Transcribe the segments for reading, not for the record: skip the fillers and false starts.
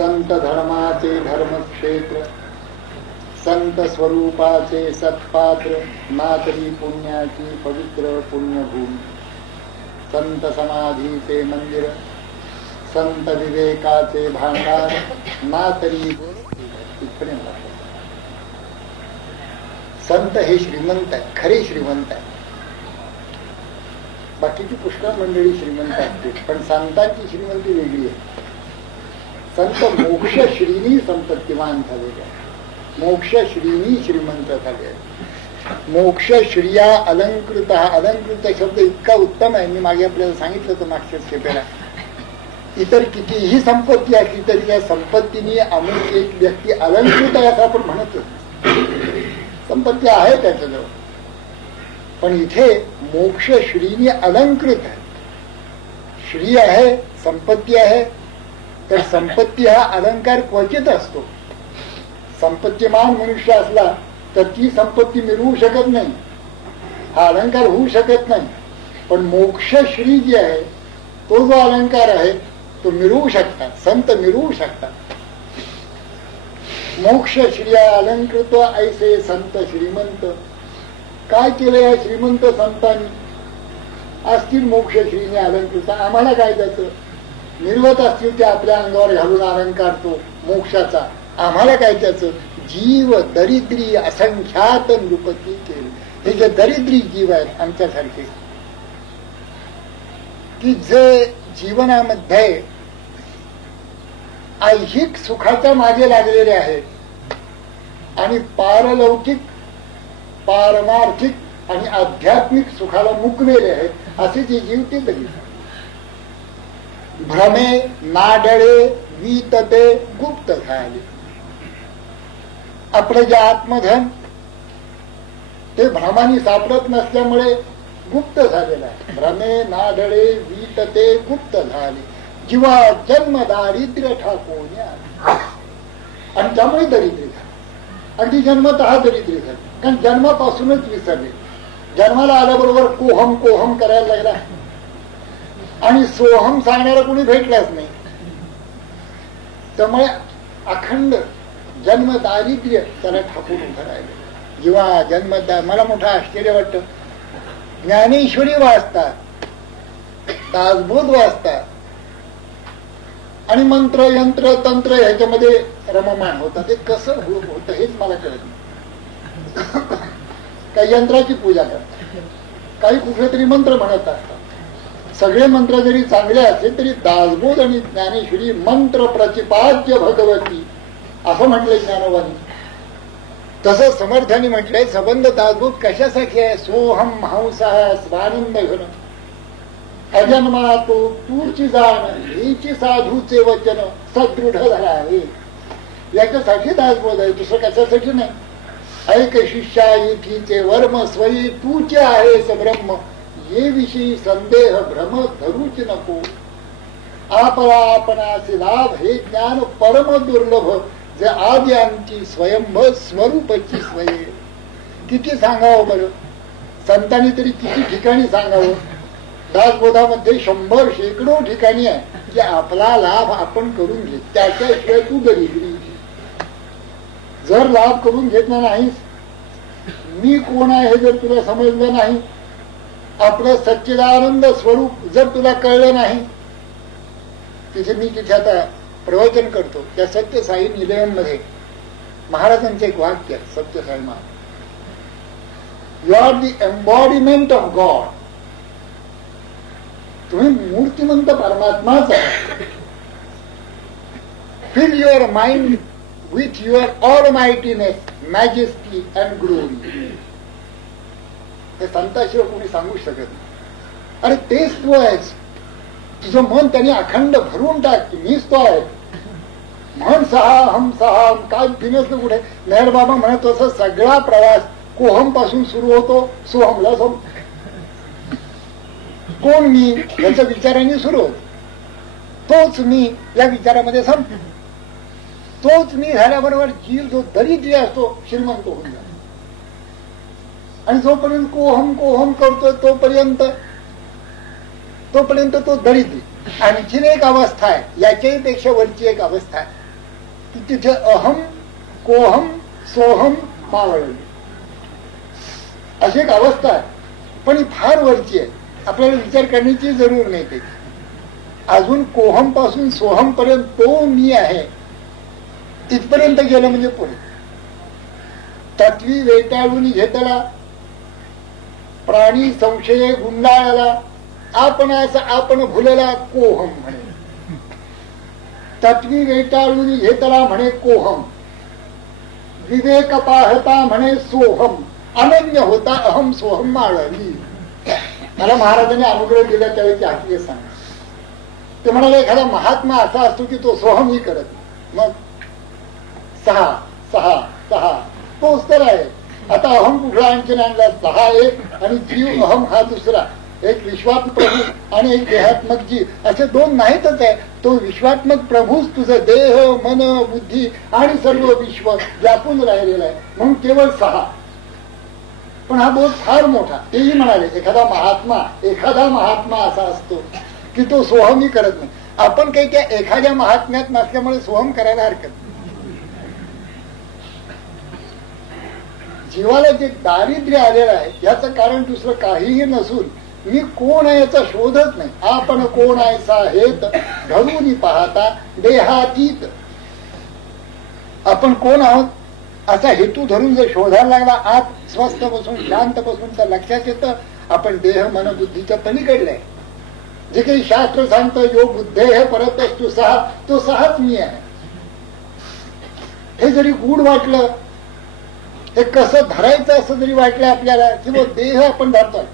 संत धर्माचे धर्मक्षेत्र, संत स्वरूपाचे सत्पात्र, नातरी पुण्याची पवित्र पुण्यभूमी, संत समाधीचे मंदिर, संत विवेकाचे भांडार, नातरी संत हे श्रीमंत आहे, खरे श्रीमंत आहे. बाकीची पुष्कळ मंडळी श्रीमंत असते, पण संतांची श्रीमंती वेगळी आहे. संत मोक्ष श्रीनी संपत्तिमान झालेले आहे, मोक्ष श्रीनी श्रीमंत झाले आहे. मोक्ष श्रिया अलंकृत, हा अलंकृत शब्द इतका उत्तम आहे. मी मागे आपल्याला सांगितलं होतं मागच्याच खेपेला, इतर कितीही संपत्ती असली तरी त्या संपत्तीने अमुक एक व्यक्ती अलंकृत आहे असं आपण म्हणतो. संपत्ती आहे त्याच्याजवळ, पण इथे मोक्ष श्रीनी अलंकृत आहे. श्री आहे, संपत्ती आहे, तर संपत्ती हा अलंकार क्वचित असतो. संपत्तीमान मनुष्य असला तर ती संपत्ती मिळवू शकत नाही, हा अलंकार होऊ शकत नाही. पण मोक्ष श्री जी आहे, तो जो अलंकार आहे तो मिळवू शकतात, संत मिळवू शकतात. मोक्ष श्रिया अलंकृत ऐसे संत श्रीमंत. काय केलं या श्रीमंत संतांनी? असतील मोक्ष श्रीने अलंकृत, आम्हाला काय त्याचं? निर्वत असतील ते आपल्या अंगावर घालून अलंकार तो मोक्षाचा, आम्हाला काय त्याचं? जीव दरिद्री असंख्यात नृपती केले. हे जे दरिद्री जीव आहेत आमच्यासारखे, की जे जीवनामध्ये ऐहिक सुखाच्या मागे लागलेले आहेत आणि पारलौकिक, पारमार्थिक आणि आध्यात्मिक सुखाला मुकलेले आहेत, असे जे जीव ते दरिद्र. भ्रमे नाडळे वीतते गुप्त झाले. आपलं जे आत्मधन ते भ्रमाने सापडत नसल्यामुळे गुप्त झालेलं आहे. भ्रमे नाडळे वीतते गुप्त झाले. जीवा जन्म दारिद्र्य ठाकोण्या, आणि त्यामुळे दरिद्री झाले. अगदी जन्मतः दरिद्री झाले, कारण जन्मापासूनच विसरले. जन्माला आल्याबरोबर कोहम कोहम करायला लागला आणि सोहम सांगणारा कोणी भेटलाच नाही. त्यामुळे अखंड जन्म दारिद्र्य त्याला ठाकून उभं राहिलं. जेव्हा जन्म, मला मोठं आश्चर्य वाटतं, ज्ञानेश्वरी वाचतात, दासबोध वाचतात आणि मंत्र यंत्र तंत्र ह्याच्यामध्ये रममाण होतात. ते कसं होतं हेच मला कळत नाही. काही यंत्राची पूजा करतात, काही कुठले तरी मंत्र म्हणत असतात. सगळे मंत्र जरी चांगले असले तरी दासबोध आणि ज्ञानेश्वरी मंत्र प्रतिपाद्य भगवती असं म्हटलंय ज्ञानोबांनी. तसं समर्थांनी म्हटलंय संबंध दासबोध कशासाठी आहे? सोहम हंसा स्वानंद घन अजन्मा तो तूची जाण हेची साधूचे वचन सदृढ धरावे, याच्यासाठी दासबोध आहे, दुसरं कशासाठी नाही. ऐक शिष्या येथीचे वर्म स्वयी तूचे आहेस ब्रह्म, ये विषयी संदेह भ्रम धरूच नको. आपला आपणाचे लाभ हे ज्ञान परम दुर्लभ, जे आदि अंती स्वयंभ स्वरूपची स्वये. किती सांगावं बरं, संतांनी तरी किती ठिकाणी सांगावं. दासबोधामध्ये 100 शेकडो ठिकाणी आहे की आपला लाभ आपण करून घे, त्याच्याशिवाय तू दरिद्री. जर लाभ करून घेतला नाहीस, मी कोण आहे हे जर तुला समजलं नाही, आपलं सच्चिदानंद स्वरूप जर तुला कळलं नाही, तिथे मी तिथे आता प्रवचन करतो त्या सत्यसाई निलयम मध्ये महाराजांचं एक वाक्य, Sathya Sai Maharaj, you are the embodiment of God. तुम्ही मूर्तिमंत परमात्माच आहे. Fill your mind with your almightiness, majesty and glory. हे संताशिवाय कोणी सांगू शकत नाही. अरे तेच तू आहेस. तुझं मन त्यांनी अखंड भरून टाक, मीच तो आहे. म्हण सहा हम सहा, काय फिनसलं कुठे. मेहर बाबा म्हणत असं सगळा प्रवास कोहम पासून सुरू होतो, सोहमला संपतो. कोण मी याच्या विचाराने सुरू होतो, तोच मी या विचारामध्ये संपतो. तोच मी झाल्याबरोबर जीव जो दरिद्री असतो श्रीमंत होऊन जातो. आणि जोपर्यंत कोहम कोहम करतो तोपर्यंत तो दरिद्री. आणखीन एक अवस्था आहे, याच्याही पेक्षा वरची एक अवस्था आहे, की तिथे अहम कोहम सोहम मावळली अशी एक अवस्था आहे, पण ही फार वरची आहे, आपल्याला विचार करण्याची जरूर नाही त्याची. अजून कोहम पासून सोहम पर्यंत तो मी आहे तिथपर्यंत गेलं म्हणजे पुढे. तत्वी वेटाळून घेतला प्राणी संशय गुंडाळला, आपण आपण भुलला कोहम म्हणे. तत्वी वेटाळून घेतला म्हणे कोहम, विवेक पाहता म्हणे सोहम, अनन्य होता अहम सोहम माळली. मला महाराजांनी अनुग्रह दिला त्यावेळी आठवे सांग. ते म्हणाले एखादा महात्मा असा असतो की तो सोहम ही करत, मग सहा सहा सहा तोच तर आहे. आता अहम कुठला आणखी आणला, सहा एक आणि जीव अहम हा दुसरा, एक विश्वात्मक प्रभू आणि एक देहात्मक जीव, असे दोन नाहीतच आहे. तो विश्वात्मक प्रभूच तुझं देह मन बुद्धी आणि सर्व विश्व व्यापून राहिलेला आहे, म्हणून केवळ सहा. पण हा बोध फार मोठा. तेही म्हणाले एखादा महात्मा असा असतो की तो सोहमही करत नाही. आपण काही त्या एखाद्या महात्म्यात नसल्यामुळे सोहम करायला हरकत नाही. जीवाला जे दारिद्र्य आलेलं आहे याचं कारण दुसरं काहीही नसून मी कोण आहे याचा शोधच नाही. आपण कोण आहे सा हेत धरून पाहता देहातीत. आपण कोण आहोत असा हेतू धरून जर शोधायला लागला, आत स्वस्थ बसून शांत बसून, तर लक्षात येतं आपण देह मन बुद्धीच्या पलीकडले आहे. जे काही शास्त्र सांगतं योग बुद्धे परत असतो सहा, तो सहाच मी आहे. हे जरी गूढ वाटलं, हे कसं धरायचं असं जरी वाटलं आपल्याला, किंवा देह आपण धरतो,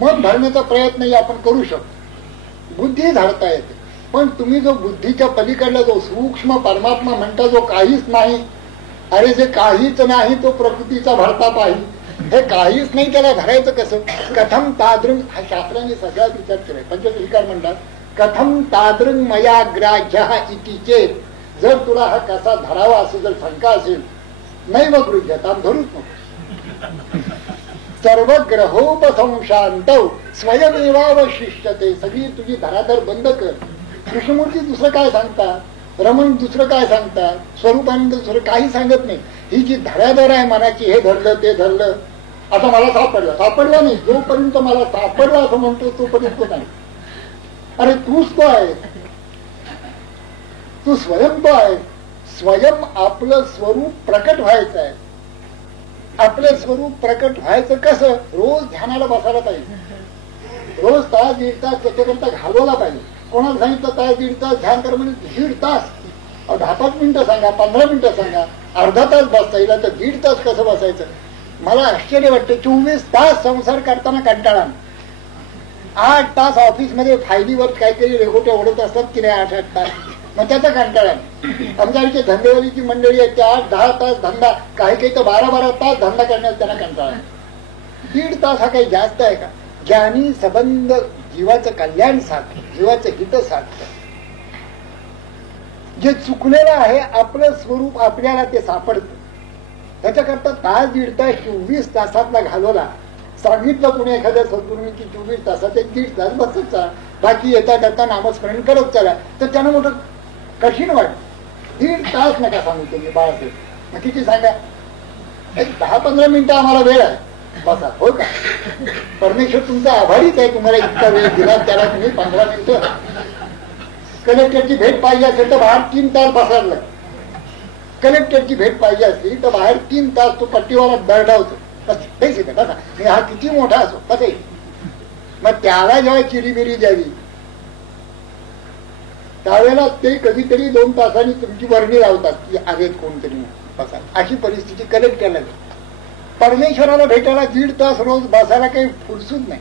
मन धरण्याचा प्रयत्नही आपण करू शकतो, बुद्धी धरता येते. पण तुम्ही जो बुद्धीच्या पलीकडला जो सूक्ष्म परमात्मा म्हणता जो काहीच नाही, अरे जे काहीच नाही तो प्रकृतीचा भरता पाहिजे, हे काहीच नाही त्याला धरायचं कसं? कथम तादृंग, हा शास्त्राने सगळ्यात विचार केलाय. पंचदशिकार म्हणतात कथम तादृंग मया ग्राह्य इति चेत. जर तुला हा कसा धरावा असं जर शंका असेल, नाही मग गृह्यताम धरूच नको. सर्व ग्रहोपसंशांत स्वयमेवावशिष्यते. सगळी तुझी धराधर बंद कर. कृष्णमूर्ती दुसरं काय सांगतात, रमण दुसरं काय सांगतात, स्वरूपानंद दुसरं काही सांगत नाही. ही जी धराधर आहे मनाची, हे धरलं ते धरलं, आता मला सापडला नाही, जोपर्यंत मला सापडला असं म्हणतो तोपर्यंत नाही. अरे तूच तो आहे, तू स्वयं तो आहे. स्वयं आपलं स्वरूप प्रकट व्हायचं आहे. आपलं स्वरूप प्रकट व्हायचं कसं? रोज ध्यानाला बसायला पाहिजे, रोज तास दीड तास त्याच्याकरता घालवला पाहिजे. कोणाला सांगितलं तास दीड तास ध्यान कर म्हणजे दीड तास, 10-5 मिनिटं सांगा, 15 मिनिटं सांगा, अर्धा तास बसता येईल तर दीड तास कसं बसायचं? मला आश्चर्य वाटतं, 24 तास संसार करताना कंटाळा, 8 तास ऑफिसमध्ये फायलीवर काहीतरी रेघोटे ओढत असतात की नाही, 8-8 तास, मग त्याचा कंटाळा. आमच्या धंदेवालीची मंडळी आहे, त्या 8-10 तास धंदा, काही तर 12-12 तास धंदा करण्यात त्यांना कंटाळा. दीड तास हा काही जास्त आहे का? ज्ञानी संबंध जीवाचं कल्याण साधतं, जीवाचं हित साधतं. जे चुकलेलं आहे आपलं स्वरूप आपल्याला ते सापडतं. त्याच्याकरता तास दीड तास 24 तासातला घालवला. सांगितलं कुणी एखाद्या सद्गुरूंनी की 24 तासात एक दीड तास बसत चला, बाकी येता करता नामस्मरण करत चला, तर त्यानं मोठं कठीण वाटत. दीड तास नका सांगू तुम्ही बाळासाहेब, मग किती सांगा, एक 10-15 मिनिटं आम्हाला वेळ आहे बसा. हो का? परमेश्वर तुमचा आभारीच आहे, तुम्हाला इतका वेळ दिला, त्याला तुम्ही 15 मिनिटं. कलेक्टरची भेट पाहिजे असेल तर बाहेर 3 तास बसायला लागेल. कलेक्टरची भेट पाहिजे असली तर बाहेर 3 तास तो पट्टीवाला दरडावतो. बसा, हा किती मोठा असो बस. मग त्याला जेव्हा चिरीबिरी द्यावी त्यावेळेला ते कधीतरी 2 तासांनी तुमची वर्णी लावतात की आवेत कोणतरी बसा. अशी परिस्थिती कलेक्टरला. परमेश्वराला भेटायला 1.5 तास रोज बसायला काही फुरसूच नाही,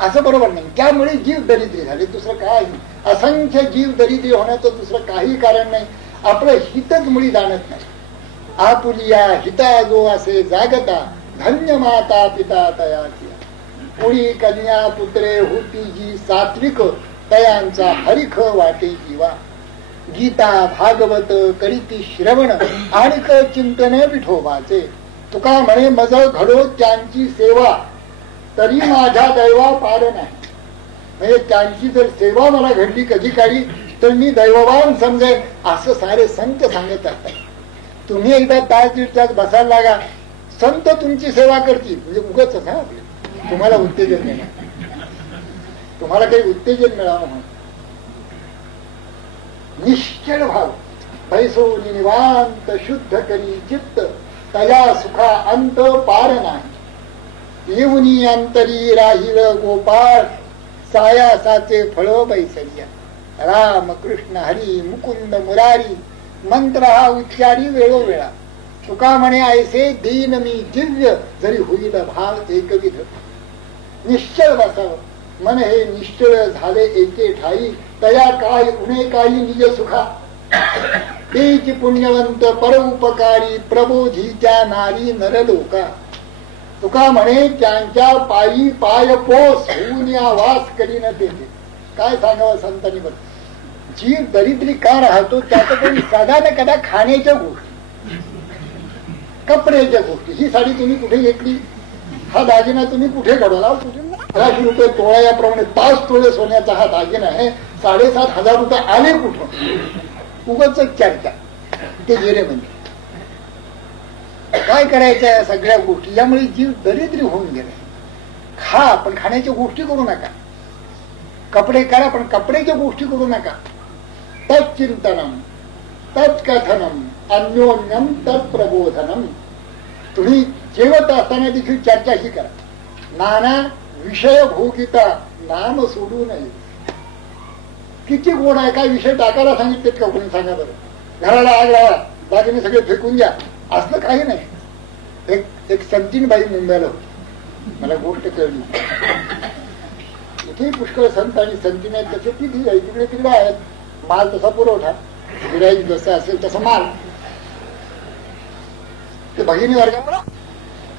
असं बरोबर नाही. त्यामुळे जीव दरिद्री झाले, दुसरं काय नाही. असंख्य जीव दरिद्री होण्याचं दुसरं काही कारण नाही. आपलं हितच मुळी जाणत नाही. आपुलिया हिता जो असे जागता, धन्य माता पिता तयाची. पुढी कन्या पुत्रे होती जी सात्विक, तयांचा हरिख वाटे जीवा. गीता भागवत करीती श्रवण आणि चिंतन विठोबाचे. तुका म्हणे मज घडो त्यांची सेवा, तरी माझ्या दैवा पार नाही. म्हणजे त्यांची जर सेवा मला घडली कधी काळी तर मी दैववान समजेन असं सारे संत सांगत असतात. तुम्ही एकदा तास दीड तास बसायला लागा, संत तुमची सेवा करतील. म्हणजे उगाच ना आपले तुम्हाला उत्तेजन देणार, तुम्हाला काही उत्तेजन मिळावं म्हणून. निश्चळ भाव पैसो निवांत शुद्ध करी चित्त, तया सुखा अंत पार नाही. येऊनी अंतरी राहील गोपाळ, सायासाचे फळ बैसरिया. राम कृष्ण हरी मुकुंद मुरारी, मंत्र हा उच्चारी वेळोवेळा. तुका म्हणे ऐसे दीन मी दिव्य, जरी होईल भाव एकविध. निश्चळ बसावं, मन हे निश्चळ झाले एके ठाई, तया काय उणे काही निज सुखा. तेच पुण्यवंत परोपकारी, प्रबोधीच्या नारी नरलोका. तुका म्हणे त्यांच्या पायी पाय पोस, होऊन या वास करीन तेथे. काय सांगावं संतांनी बघ. जीव दरिद्री का राहतो त्याचं पण साधा न कदा खाण्याच्या गोष्टी, कपड्याच्या गोष्टी. ही साडी तुम्ही कुठे घेतली, हा दागिना तुम्ही कुठे घडवला, कुठे 1,000 तोळा याप्रमाणे 5 तोळे सोन्याचा हा दागिना आहे, 7,500 रुपये आले कुठून. उगाच चर्चा ते गेले. म्हणजे काय करायचं या सगळ्या गोष्टी, यामुळे जीव दरिद्री होऊन गेले. खा पण खाण्याच्या गोष्टी करू नका, कपडे करा पण कपड्याच्या गोष्टी करू नका. तच्चिंतनम तत्कथनम अन्योन्यम तत्प्रबोधनम. तुम्ही जेवत असताना देखील चर्चा ही करा. नाना विषय भोगिता नाम सोडू नये. किती गोड आहे, काय विषय टाकायला सांगितलेत का कोणी सांगा बरं. घराला आग लावा, दागिने सगळे फेकून द्या, असलं काही नाही. एक संतीन बाई मुंबईला होती, मला गोष्ट कळली. इथे पुष्कळ संत आणि संतीन आहेत, तसे तिथे तिकडे तिकडे आहेत. माल तसा पुरवठा, गिराईक जसं असेल तसं माल. ते भगिनी वर्गामुळे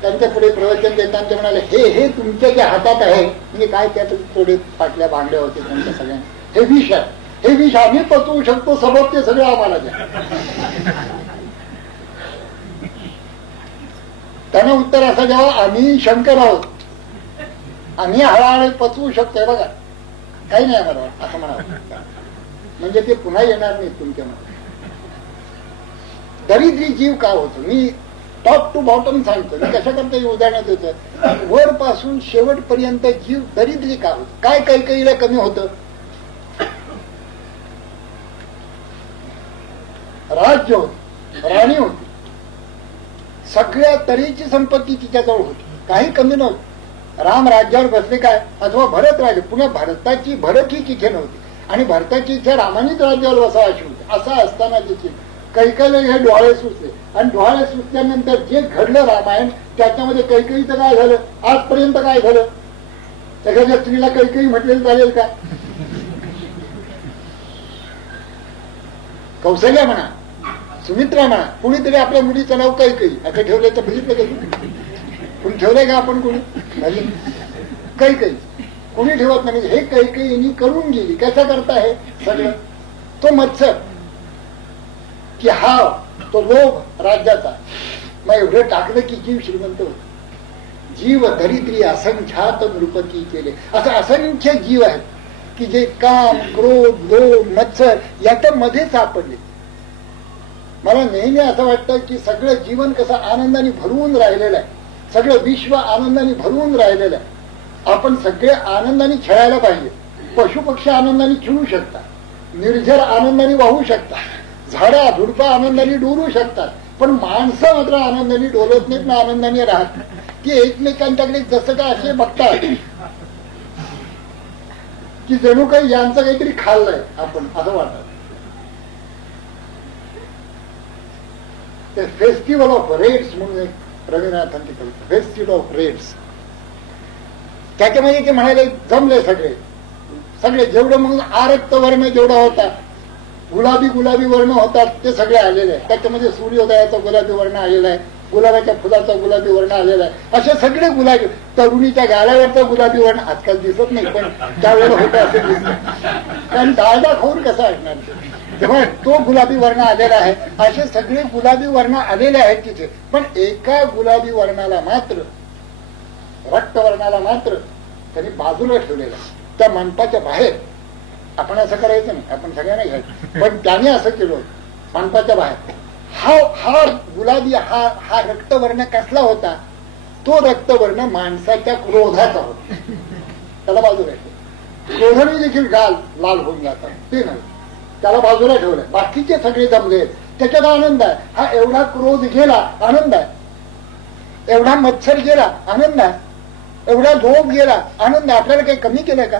त्यांच्या पुढे प्रवचन देताना ते म्हणाले, हे हे तुमच्या ज्या हातात आहे, म्हणजे काय त्यात थोडे पाटल्या भांड्या होते त्यांच्या सगळ्यांना, हे विष आहे, हे विष आम्ही पचवू शकतो, सबब ते सगळं आम्हाला द्या. त्यांना उत्तर असं द्यावं, आम्ही शंकर आहोत, आम्ही हळूहळू पचवू शकतोय बघा, काही नाही आम्हाला असं म्हणावं. म्हणजे ते पुन्हा येणार नाही तुमच्या मध्ये. दरिद्री जीव का होतो, मी टॉप टू बॉटम सांगतो. मी कशा करता उदाहरण देतो. वर पासून शेवटपर्यंत जीव दरिद्री का होतो. काय काही काहीला कमी होतं. राज्य होत, राणी होती, सगळ्या तऱ्हेची संपत्ती तिच्याजवळ होती, काही कमी नव्हती. राम राज्यावर बसले काय, अथवा भरत राजे, पुन्हा भरताची भरत ही तिथे नव्हती आणि भरताची इच्छा रामानीच राज्यावर बसावा अशी होती. असं असताना देखील कैकेयीला हे डोळे सुचले आणि डोळे सुचल्यानंतर जे घडलं रामायण, त्याच्यामध्ये कैकेयीचं काय झालं, आजपर्यंत काय झालं. एखाद्या स्त्रीला कैकेयी म्हटलेलं चालेल का. कौशल्या म्हणा, सुमित्रा म्हणा, कुणीतरी आपल्या मुलीचं नाव कैकेयी असं ठेवलं तर बघितलं का, कुणी ठेवलंय का आपण, कुणी नाही. कैकेयी कुणी ठेवत नाही. हे कैकेयीनी करून गेली. कसा करता हे सगळं, तो मत्सर की हा तो लोभ राज्याचा, मग एवढं टाकलं की जीव श्रीमंत होतो. जीव दरिद्री असंख्यात नृपती केले. असं असंख्य जीव आहेत की जे काम क्रोध लोभ मत्सर याच्या मध्ये सापडले. मला नेहमी असं वाटतं की सगळं जीवन कसं आनंदाने भरवून राहिलेलं आहे, सगळं विश्व आनंदाने भरवून राहिलेलं आहे. आपण सगळे आनंदाने खेळायला पाहिजे. पशु पक्षी आनंदाने खेळू शकतात, निर्झर आनंदाने वाहू शकतात, झाडा झुडपा आनंदाने डोलू शकतात, पण माणसं मात्र आनंदाने डोलत नाहीत ना आनंदाने राहत. की एकमेकांच्याकडे जसं काय असे बघतात की जणू काही यांचं काहीतरी खाल्लंय आपण, असं वाटत. ते फेस्टिवल ऑफ रेड्स म्हणून एक रवींद्रनाथांची कविता, फेस्टिवल ऑफ रेड्स. त्याच्यामध्ये ते म्हणाले जमले सगळे सगळे जेवढं मग आरक्त वर्ण जेवढा होता, गुलाबी गुलाबी वर्ण होतात ते सगळे आलेले आहे. त्याच्यामध्ये सूर्योदयाचा गुलाबी वर्ण आलेला आहे, गुलाबाच्या फुलाचा गुलाबी वर्ण आलेला आहे. असे सगळे गुलाबी, तरुणीच्या गालावरचा गुलाबी वर्ण आजकाल दिसत नाही, पण त्यावेळेला होतं असं दिसत. कारण डाळडा खाऊन कसा असणार, तेव्हा तो गुलाबी वर्ण आलेला आहे. असे सगळे गुलाबी वर्ण आलेले आहेत तिथे. पण एका गुलाबी वर्णाला मात्र, रक्तवर्णाला मात्र त्यांनी बाजूला ठेवलेला, त्या मंडपाच्या बाहेर आपण असं करायचं नाही, आपण सगळ्यांना घ्यायचं. पण त्याने असं केलं मानपाच्या बाहेर. हा गुलाबी हा रक्तवर्ण कसला होता? तो रक्तवर्ण माणसाच्या क्रोधाचा होता. त्याला बाजूला ठेवलं. क्रोधाने देखील गाल लाल होऊन जातात, ते नाही, त्याला बाजूला ठेवलं. बाकीचे सगळे जमले, त्याच्यात आनंद आहे. हा एवढा क्रोध गेला, आनंद आहे. एवढा मत्सर गेला, आनंद आहे. एवढा लोभ गेला, आनंद आहे. आपल्याला काही कमी केलं का?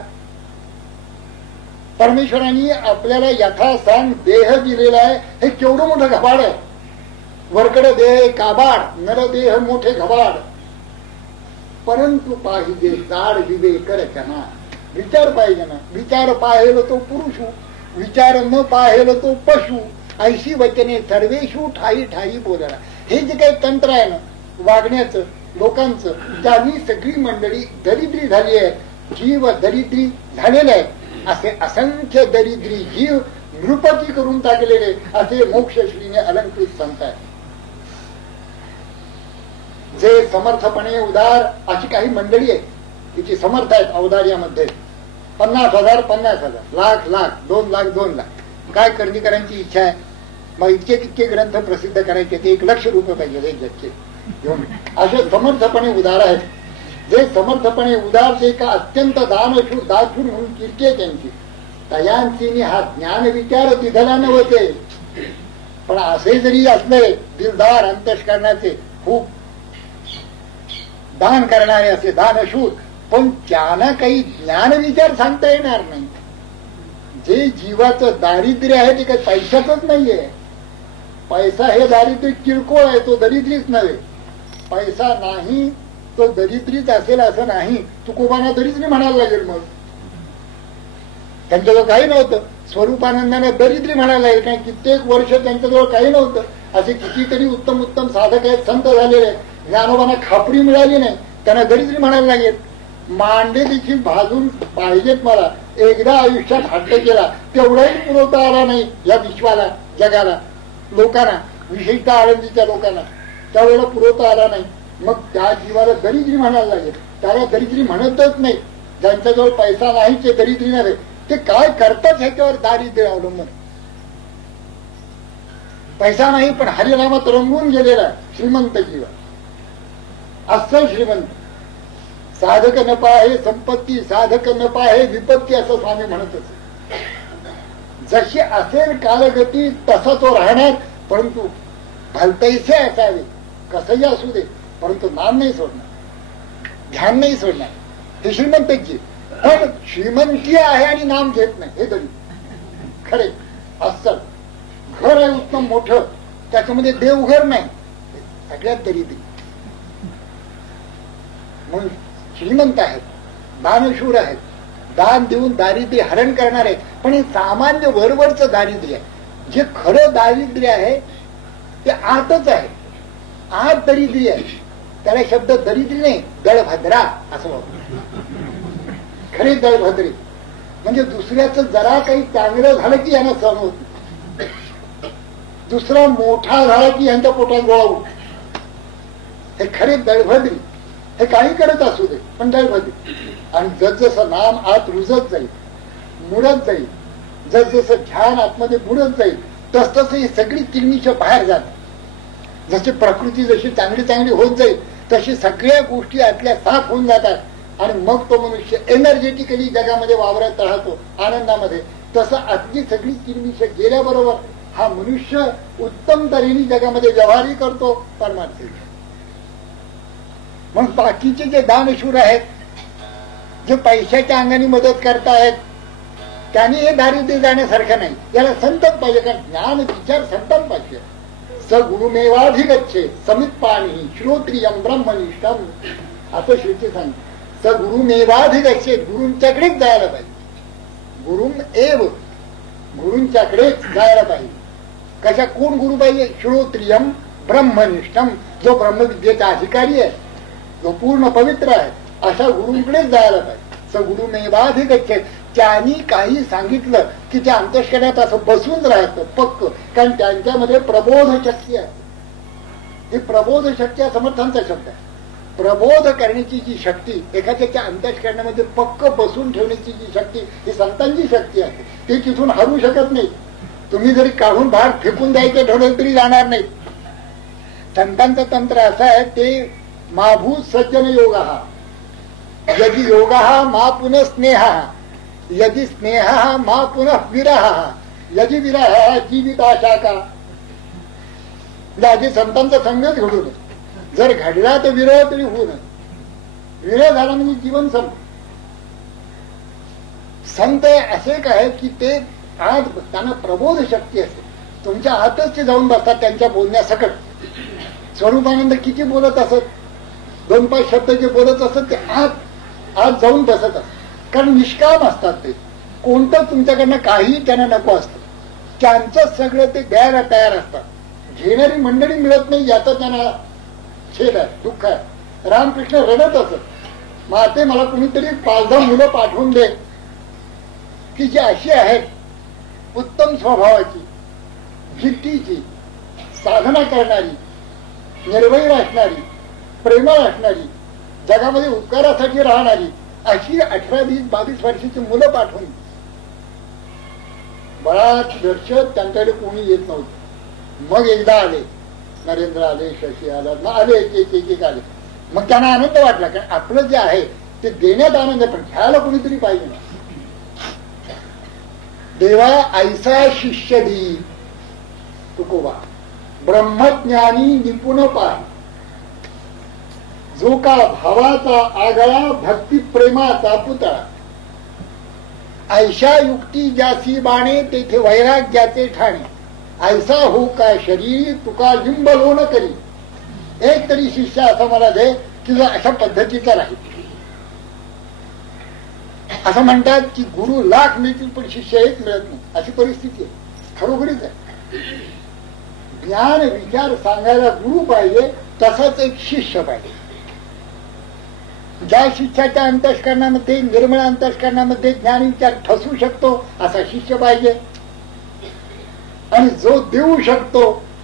परमेश्वरांनी आपल्याला यथासांग देह दिलेला आहे. हे केवढं मोठं घबाड आहे. वरकड देह काबाड, नरदेह मोठे घबाड. परंतु पाहिजे जाड विवेक रचना. विचार पाहिजे ना. विचार पाहेल तो पुरुष, विचार न पाहेल तो पशु. ऐशी वचने सर्वेशू ठाई ठाई बोलला. हे जे काही तंत्र आहे ना वागण्याचं लोकांचं, त्यांनी सगळी मंडळी दरिद्री झाली आहे. जीव दरिद्री झालेले आहे. असे असंख्य दरिद्री जीव नृपती करून टाकलेले असे मोक्षश्रीने अलंकृत संत आहे. जे समर्थपणे उदार अशी काही मंडळी आहे तिची समर्थ आहेत औदार्यामध्ये. 50,000 50,000, लाख लाख, 2 लाख 2 लाख. काय कर्णिकरांची इच्छा आहे? मग इतके तितके ग्रंथ प्रसिद्ध करायचे, ते 1,00,000 रुपये पाहिजे एक जगचे घेऊन. असे समर्थपणे उदार आहेत. जे समर्थपणे उदार, ते का अत्यंत दानशूर दाखूर म्हणून कीर्ती आहे त्यांची. तयांची हा ज्ञान विचार तिथला नव्हते. पण असे जरी असले दिलदार अंतःकरणाचे, खूप दान करणारे असे दानशूर, पण त्यांना काही ज्ञान विचार सांगता येणार नाही. जे जीवाचं दारिद्र्य आहे ते काही पैशाच नाहीये. पैसा हे दारिद्र्य किरकोळ आहे, तो दरिद्रीच नव्हे. पैसा नाही तो दरिद्रीच असेल असं नाही. तुकोबांना दरिद्री म्हणायला लागेल. मग त्यांच्याजवळ काही नव्हतं. स्वरूपानंदाने दरिद्री म्हणायला लागेल, कारण कित्येक वर्ष त्यांच्याजवळ काही नव्हतं. असे कितीतरी उत्तम उत्तम साधक आहेत, संत झालेले आहेत. ज्ञानोबांना खापरी मिळाली नाही, त्यांना दरिद्री म्हणायला लागेल. मांडे देखील भाजून पाहिजेत मला. एकदा आयुष्यात हट्ट केला तेवढाही पुरवता आला नाही या विश्वाला, जगाला, लोकांना, विशेषतः आळंदीच्या लोकांना त्यावेळेला पुरवता आला नाही. मग त्या जीवाला दरिद्री म्हणायला लागेल. त्याला दरिद्री म्हणतच नाही. ज्यांच्याजवळ पैसा नाही ते दरिद्री नव्हे. ते काय करतात ह्याच्यावर दारिद्र्य अवलंबून. पैसा नाही पण हरिनामात रंगून गेलेला श्रीमंत जीवा, अस्सल श्रीमंत. साधक न पाहे संपत्ती, साधक न पाहे विपत्ती, असं स्वामी म्हणतच. जशी असेल कालगती तसा तो राहणार. परंतु भलतैसे असावे, कसंही असू दे, परंतु नाम नाही सोडणार, ध्यान नाही सोडणार. हे श्रीमंतची. पण श्रीमंती आहे आणि नाम घेत नाही, हे तरी खरे. अस्सल घर आहे उत्तम मोठं, त्याच्यामध्ये देवघर नाही, सगळ्यात दरिद्री. म्हणून श्रीमंत आहेत, दानशूर आहेत, दान देऊन दारिद्र्य हरण करणार आहेत. पण हे सामान्य वरवरचं दारिद्र्य आहे. जे खरं दारिद्र्य आहे ते आतच आहे. आत दरिद्री आहे. त्याला शब्द दरिद्री नाही, दळभद्रा असं म्हणतो. खरे दळभद्री म्हणजे दुसऱ्याचं जरा काही चांगलं झालं की यांना सहन होत नाही. दुसरा मोठा झाला की यांच्या पोटात गोळा उठतो. हे खरे दळभद्री. हे काही करत असू दे पण दळभद्री. आणि जसजसं नाम आत रुजत जाईल, मुडत जाईल, जसजसं ध्यान आतमध्ये बुडत जाईल, तसतस ही सगळी किलमिश बाहेर जात. जशी प्रकृती जशी चांगली चांगली होत जाईल तशी सगळ्या गोष्टी आतल्या साफ होऊन जातात. आणि मग तो मनुष्य एनर्जेटिकली जगामध्ये वावरत राहतो आनंदामध्ये. तसं आतली सगळी किलमिश गेल्याबरोबर हा मनुष्य उत्तम तऱ्हेने जगामध्ये व्यवहारही करतो, परमार्थ. मग बाकीचे जे दानशूर आहेत, जे पैशाच्या अंगाने मदत करतायत, त्यांनी हे दारिद्र्य जाण्यासारखं नाही. याला संतच पाहिजे. कारण ज्ञान विचार संतान पाहिजे. स गुरुमेवाधिगच्छे समित पाणी श्रोत्रियम ब्रह्मनिष्ठम, असं श्रुती सांगते. स गुरुमेवाधिगच्छे, गुरूंच्याकडेच जायला पाहिजे. गुरुम एव, गुरूंच्याकडेच जायला पाहिजे. कशा कोण गुरु पाहिजे? श्रोत्रियम ब्रह्मनिष्ठम, जो ब्रह्मविद्येचा अधिकारी आहे, जो पूर्ण पवित्र आहे, अशा गुरूंकडेच जायला पाहिजे. स गुरुमेवाधिगच्छे, त्यांनी काही सांगितलं की त्या अंतःकरणात असं बसून राहतं पक्क. कारण त्यांच्यामध्ये प्रबोध शक्ती आहे. ही प्रबोध शक्ती समर्थांचा शब्द आहे. प्रबोध करण्याची जी शक्ती, एखाद्याच्या अंतःकरणामध्ये पक्क बसून ठेवण्याची जी शक्ती, ही संतांची शक्ती आहे. ती तिथून हरू शकत नाही. तुम्ही जरी काढून बाहेर फेकून द्यायचं ठरवलं तरी जाणार नाही. संतांचं तंत्र असं आहे, ते माभूत सज्जन योग हा यदि योग मा पुनः स्नेह, यदि स्नेह मा पुनः विरह, यदि विरह जीवित आशा का. आधी संतांचा संगत घडू नये. जर घडला तर विरह तरी होऊ नये. विरह झाला म्हणजे जीवन संप. संत असे काय की ते आज त्यांना प्रबोध शक्ती असते. तुमच्या आतच ते जाऊन बसतात त्यांच्या बोलण्यासकट. स्वरूपानंद किती बोलत असत, 2-5 शब्द जे बोलत असत ते आज जाऊन बसत असत. कारण निष्काम असतात ते. कोणतं तुमच्याकडनं काही त्यांना नको असतं. त्यांचं सगळं ते द्यायला तयार असतात. घेणारी मंडळी मिळत नाही याचा त्यांना छेद आहे, दुःख आहे. रामकृष्ण रडत असत, माते मला कुणीतरी 5-10 मुलं पाठवून दे की जी अशी आहेत, उत्तम स्वभावाची, जिद्दीची, साधना करणारी, निर्भय असणारी, प्रेमळ असणारी, जगामध्ये उपकारासाठी राहणारी, अशी 18, 20, 22 वर्षाची मुलं पाठवून. बराच वर्ष त्यांच्याकडे कोणी येत नव्हतं. मग एकदा आले, नरेंद्र आले, शशी आला, मग आले एक आले. मग त्यांना आनंद वाटला, कारण आपलं जे आहे ते देण्यात आनंद, पण घ्यायला कोणीतरी पाहिजे ना. देवा ऐसा शिष्य दी तुकोबा, ब्रह्मज्ञानी निपुण पाय, जो का भावाचा आगळा, भक्ती प्रेमाचा पुतळा, ऐशा युक्ती ज्यासी बाणे, तेथे वैराग्याचे ठाणे, ऐसा हो का शरीर तुका लिंब लोण करी. एक तरी शिष्य असा मला दे की जो अशा पद्धतीचा राहील. असं म्हणतात की गुरु लाख मिळतील पण शिष्य एक मिळत नाही, अशी परिस्थिती आहे. खरोखरीच आहे. ज्ञान विचार सांगायला गुरु पाहिजे, तसाच एक शिष्य पाहिजे. ज्या शिष्याच्या अंतःकरणामध्ये, निर्मळ अंतःकरणामध्ये ज्ञान विचार ठसू शकतो असा शिष्य पाहिजे. आणि जो देऊ शकतो,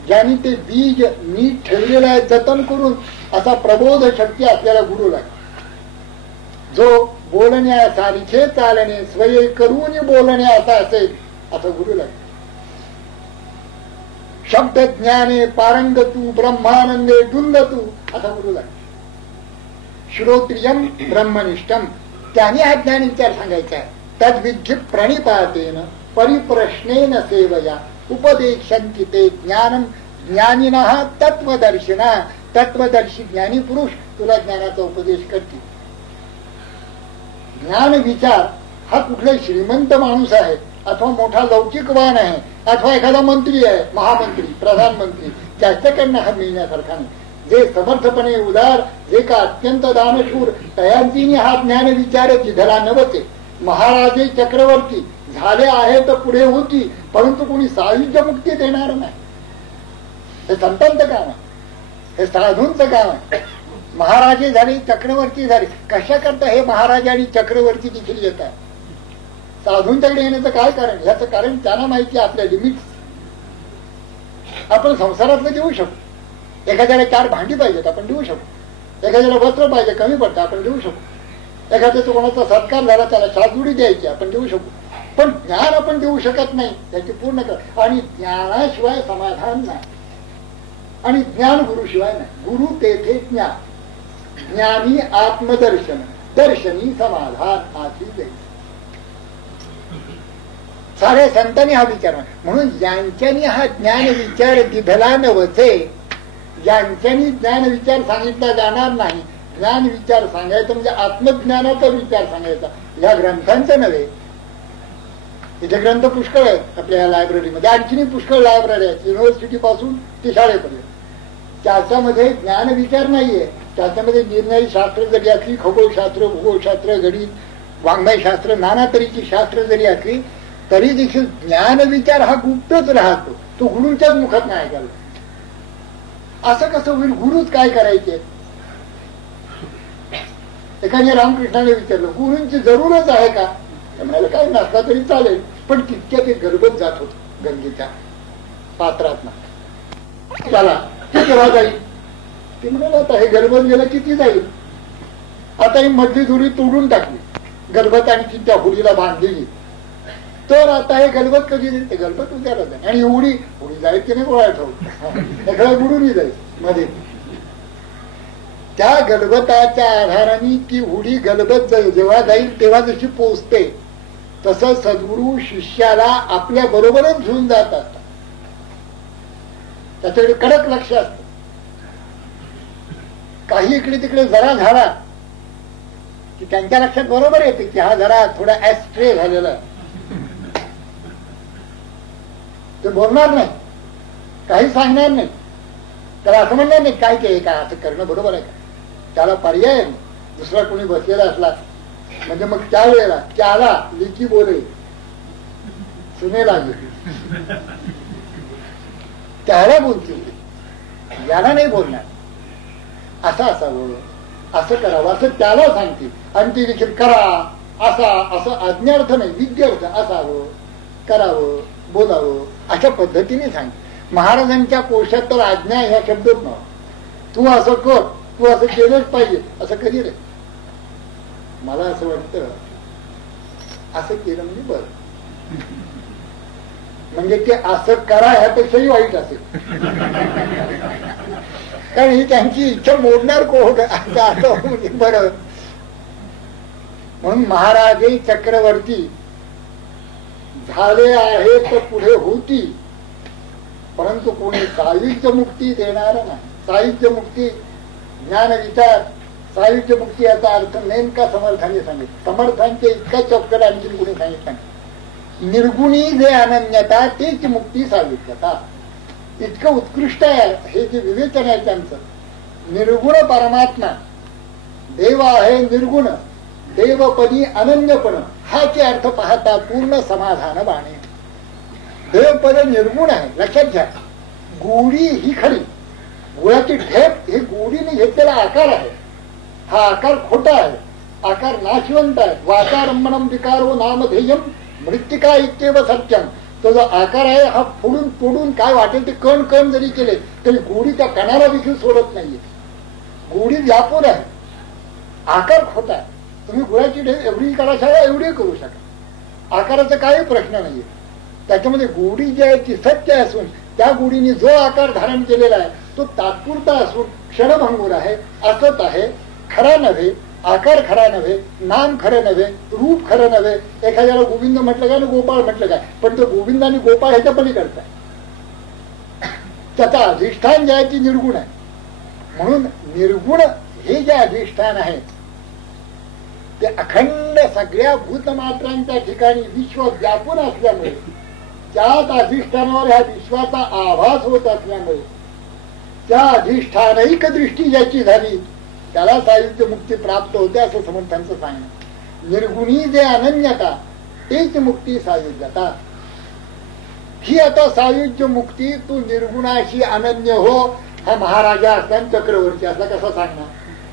ज्याने ते बीज नीट ठेवलेलं आहे जतन करून, असा प्रबोध शक्ती आपल्याला गुरु लागेल. जो बोलण्यासारखे चालणे, स्वय करून बोलणे असा असेल, असा गुरु लागेल. शब्द ज्ञाने पारंगतू, ब्रह्मानंदे डुंदतू, असा गुरु लागेल. श्रोत्रियम ब्रह्मनिष्ठम, त्याने हा ज्ञान विचार सांगायचा आहे. तद्विधी प्रणिपातेन परिप्रश्नेन सेवया उपदेशन्ति ते ज्ञानम ज्ञानिनः तत्वदर्शिना. तत्वदर्शी ज्ञानी पुरुष तुला ज्ञानाचा उपदेश करतील. ज्ञान विचार हा कुठला श्रीमंत माणूस आहे, अथवा मोठा लौकिकवान आहे, अथवा एखादा मंत्री आहे, महामंत्री, प्रधानमंत्री, त्याच्याकडनं हा मिळण्यासारखा नाही. जे समर्थपणे उदार, जे का अत्यंत दानशूर, तयांतीने हा ज्ञान विचार जिधला नवते. महाराजे चक्रवर्ती झाले आहे तर पुढे होती, परंतु कोणी सायुज्य मुक्ती देणार नाही. हे संतांचं काम आहे, हे साधूंचं काम आहे. महाराजे झाले, चक्रवर्ती झाले, कशा करता हे महाराजे आणि चक्रवर्ती देखील येत आहे. साधूंच्याकडे येण्याचं काय कारण? याचं कारण त्यांना माहिती आहे आपल्या लिमिट. आपण संसारातलं देऊ शकतो. एखाद्याला 4 भांडी पाहिजेत, आपण देऊ शकतो. एखाद्याला वस्त्र पाहिजे, कमी पडतं, आपण देऊ शकतो. एखाद्याचा कोणाचा सत्कार झाला, त्याला शाजुडी द्यायची, आपण देऊ शकतो. पण ज्ञान आपण देऊ शकत नाही, त्याची पूर्ण कर. आणि ज्ञानाशिवाय समाधान नाही, आणि ज्ञान गुरुशिवाय नाही. गुरु तेथे ज्ञान, ज्ञानी आत्मदर्शन, दर्शनी समाधान आधी जाईल. सारे संतांनी हा विचार, म्हणून ज्यांच्यानी हा ज्ञान विचार दिधला नवचे, ज्यांच्यानी ज्ञान विचार सांगितला जाणार नाही. ज्ञान विचार सांगायचं म्हणजे आत्मज्ञानाचा विचार सांगायचा, या ग्रंथांचं नव्हे. इथे ग्रंथ पुष्कळ आहेत आपल्या लायब्ररीमध्ये, आणखीनही पुष्कळ लायब्ररी आहेत, युनिव्हर्सिटी पासून ते शाळेपर्यंत. त्याच्यामध्ये ज्ञान विचार नाहीये. त्याच्यामध्ये निर्णय शास्त्र जरी असली, खगोलशास्त्र, भूगोलशास्त्र, गणित, वाङ्मयशास्त्र, नाना तऱ्हेची शास्त्र जरी असली, तरी देखील ज्ञान विचार हा गुप्तच राहतो. तो गुरूंच्याच मुखात नाही ऐकायला. असं कसं होईल? गुरुच काय करायचे? एखाद्या रामकृष्णाने विचारलं, गुरूंची जरूरच आहे का? म्हणाला काय नसला तरी चालेल, पण तितक्या ते गरबत जात होत गंगेच्या पात्रात. त्याला ते केव्हा जाईल? ते म्हणाले आता हे गलबत गेलं किती जाईल. आता ही मधली दुरी तोडून टाकली, गलबत आणि त्या होडीला बांधलेली, तर आता हे गलबत कधी जाईल, ते गलबत उद्याला जाईल. आणि उडी जाईल की नाही कोणा ठाऊक, एखाद्या बुडूनही जाईल मध्ये. त्या गलबताच्या आधाराने ती उडी गलबत जेव्हा जाईल तेव्हा जशी पोचते, तसं सद्गुरू शिष्याला आपल्या बरोबरच घेऊन जात असतात. त्याच्याकडे कडक लक्ष असत. काही इकडे तिकडे जरा झाला की त्यांच्या लक्षात बरोबर येते की हा जरा थोडा ऍस्ट्रे झालेला. ते बोलणार नाही, काही सांगणार नाही, त्याला असं म्हणणार नाही काय ते का असं करणं बरोबर आहे का. त्याला पर्याय नाही. दुसरा कोणी बसलेला असला म्हणजे मग त्यावेळेला त्याला लिखी बोले सुने लागेल, त्याला बोलतील, याला नाही बोलणार. असं असावं, असं करावं असं त्याला सांगतील. आणि ती देखील करा असा, असं आज्ञार्थ नाही, विद्यार्थ असावं, करावं, बोलावं अशा पद्धतीने सांग. महाराजांच्या कोशात तर आज्ञा ह्या शब्दच नव्हता. तू असं कर, तू असं केलंच पाहिजे असं कधी रे. मला असं वाटतं असं केलं म्हणजे बरं, म्हणजे ते असं करा ह्यापेक्षाही वाईट असेल. कारण ही त्यांची इच्छा मोडणार कोण असं म्हणजे बरं. म्हणून महाराजे चक्रवर्ती झाले आहे तर पुढे होती, परंतु कोणी सायुज्य मुक्ती देणार नाही. सायुज्य मुक्ती ज्ञान विचार सायुज्य मुक्ती याचा अर्थ नेमका समर्थाने सांगितलं. समर्थांचे इतका चौकट आणखी कोणी सांगितलं. निर्गुणी जे अनन्यता तेच मुक्ती सायुज्यता. इतकं उत्कृष्ट आहे हे जे विवेचन आहे त्यांचं. निर्गुण परमात्मा देव आहे, निर्गुण देवपदी अनन्यपण हाचे अर्थ पाहता पूर्ण समाधान बाणे. देवपद निर्गुण आहे लक्षात घ्या. गोडी ही खरी, गुळाची ढेप ही गोडीने घेतलेला आकार आहे. हा आकार खोटा आहे, आकार नाशवंत आहे. वाचारंभणम विकारो नामधेयम मृत्तिका इत्येव सत्यम. तो जो आकार आहे हा फोडून तोडून काय वाटेल ते कण कण जरी केले तरी गोडी त्या कणाला देखील सोडत नाहीये. गोडी व्यापून आहे, आकार खोटा आहे. तुम्ही गुळाची ढेप एवढी करा शकता, एवढी करू शकता, आकाराचा काही प्रश्न नाहीये. त्याच्यामध्ये गोडी जी आहे ती सत्य असून त्या गोडीने जो आकार धारण केलेला आहे तो तात्पुरता असून क्षणभंगूर आहे, असत आहे, खरा नव्हे, आकार खरा नव्हे, नाम खरं नव्हे, रूप खरं नव्हे. एखाद्याला गोविंद म्हटलं काय आणि गोपाळ म्हटलं काय, पण तो गोविंद आणि गोपाळ ह्याच्या पलीकडचा आहे. त्याचा अधिष्ठान जे आहे ती निर्गुण आहे. म्हणून निर्गुण हे जे अधिष्ठान आहे ते अखंड सगळ्या भूतमात्रांच्या ठिकाणी विश्व व्यापून असल्यामुळे, त्याच अधिष्ठानावर ह्या विश्वाचा आभास होत असल्यामुळे, त्या अधिष्ठानैक दृष्टी ज्याची झाली त्याला सायुज्य मुक्ती प्राप्त होते असं समर्थांचं सांगणं. निर्गुणी जे अनन्यता तेच मुक्ती सायुज्यता. ही आता सायुज्य मुक्ती तू निर्गुणाशी अनन्य हो. हा महाराजा असला चक्रवर्ती असला कसा सांगणार.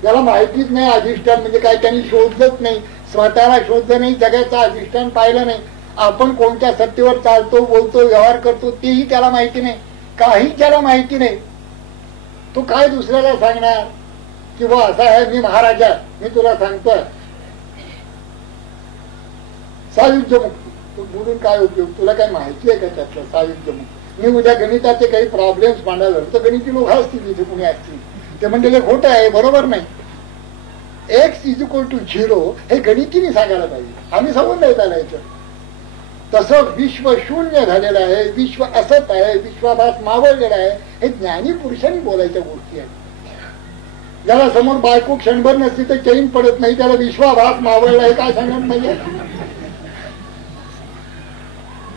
त्याला माहितीच नाही अधिष्ठान म्हणजे काय, त्यांनी शोधलंच नाही, स्वतःला शोधलं नाही, जगाचं अधिष्ठान पाहिलं नाही. आपण कोणत्या सत्तेवर चालतो, बोलतो, व्यवहार करतो तेही त्याला माहिती नाही, काही त्याला माहिती नाही. तो काय दुसऱ्याला सांगणार किंवा असा आहे मी महाराजा, मी तुला सांगतोय सायुज्य मुक्ती. तू बोलून काय उपयोग, तुला काय माहिती आहे का त्यातलं सायुज्य मुक्ती. मी उद्या गणिताचे काही प्रॉब्लेम्स मांडायला तर गणिती लोक असतील इथे कुणी असतील, ते म्हणलेले खोटं आहे, बरोबर नाही. एक्स इज इक्वल टू 0 हे गणितीने सांगायला पाहिजे, आम्ही सांगून नाही चालायचं. तसं विश्व शून्य झालेलं आहे, विश्व असत आहे, विश्वाभास मावळलेला आहे, हे ज्ञानी पुरुषांनी बोलायच्या गोष्टी आहेत. ज्याला समोर बायको क्षणभर नसती तर चैन पडत नाही, त्याला विश्वाभास मावळला हे काय सांगत नाहीये.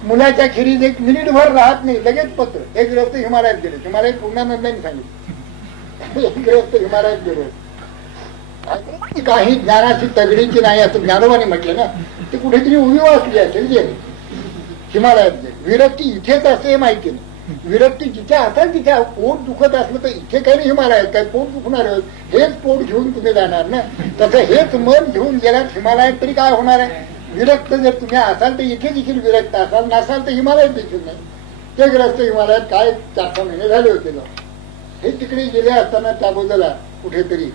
मुलाच्या खिरीत एक मिनिटभर राहत नाही, लगेच पत्र. एक ग्रस्त हिमालयात गेले, हिमालयात पूर्णानंदांनी सांगितलं, एक ग्रस्त हिमालयात गेले. काही ज्ञानाची तगडीची नाही असं ज्ञानोबाने म्हटलं ना, ते कुठेतरी उभी वाचली असेल गेले हिमालयात गेले. विरक्ती इथेच असते माहिती नाही. विरक्ती जिथे असेल तिथे पोट दुखत असलं तर इथे काही नाही हिमालयात काय पोट दुखणार, हेच पोट घेऊन तुम्ही जाणार ना. तसं हेच मन घेऊन गेल्यात हिमालयात तरी काय होणार आहे. विरक्त जर तुम्ही असाल तर इथे देखील विरक्त असाल, नसाल तर हिमालयात देखील नाही. ते ग्रस्त हिमालयात काय 4-6 महिने झाले होते. हे तिकडे गेले असताना त्या बाजूला कुठेतरी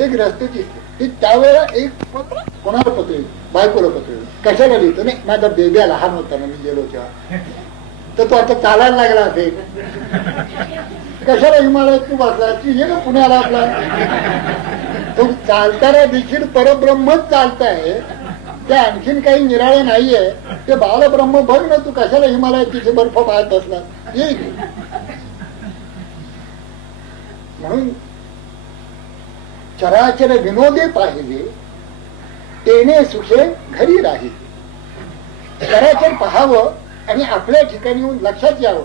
एक रस्ते दिसते. ते त्यावेळेला एक पत्र कोणाला पत्र बायकोला पत्र कशाला लिहितो नाही माझा बेब्या लहान होता ना मी गेलो तेव्हा तर तो आता चालायला लागला असेल कशाला हिमालयात तू बसला की ये ना पुण्याला आपला तो चालताना देखील परब्रह्मच चालताय ते आणखीन काही निराळं नाहीये ते बालब्रह्म बघ ना तू कशाला हिमालयात तिथे बर्फ पाहत बसला येईल. म्हणून चराचर विनोदे पाहिले तेने सुखे घरी राहिले. चराचर पाहावं आणि आपल्या ठिकाणी येऊन लक्षात यावं.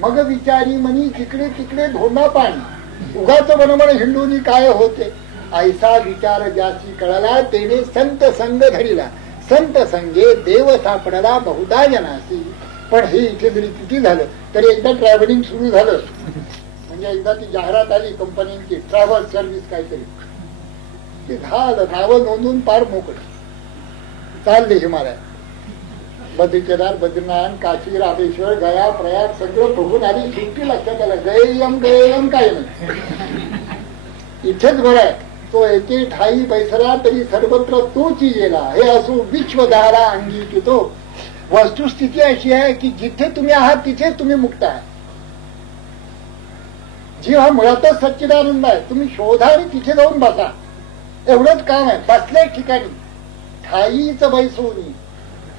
मग विचारी मनी जिकडे तिकडे धोंडा पाणी उगाच बनवण हिंडूनी काय होते. ऐसा विचार ज्याची कळला तेने संत संग धरिला. संत संगे देव सापडला बहुधा जनासी. पण हे इथे जरी किती झालं तरी एकदा ट्रॅव्हलिंग सुरू झालं म्हणजे एकदा ती जाहिरात आली कंपनीची ट्रॅव्हल सर्व्हिस काहीतरी ते झालं नावं नोंदून पार मोकळ चालले हिमालयात. बद्रीकेदार बद्रीनाथ काशी रामेश्वर गया प्रयाग सगळं बघून आली. शेवटी लक्षात आलं गयम काय नाही इथेच बरं आहे. तो एके ठाई बैसला तरी सर्वत्र तोची गेला हे असो विश्वदारा अंगी तो. वस्तुस्थिती अशी आहे की जिथे तुम्ही आहात तिथेच तुम्ही मुक्त आहात. जीव हा मुळातच सच्चिदानंद आहे. तुम्ही शोधा आणि तिथे जाऊन बसा एवढंच काम आहे. बसल्या ठिकाणी ठाईच बैसोनी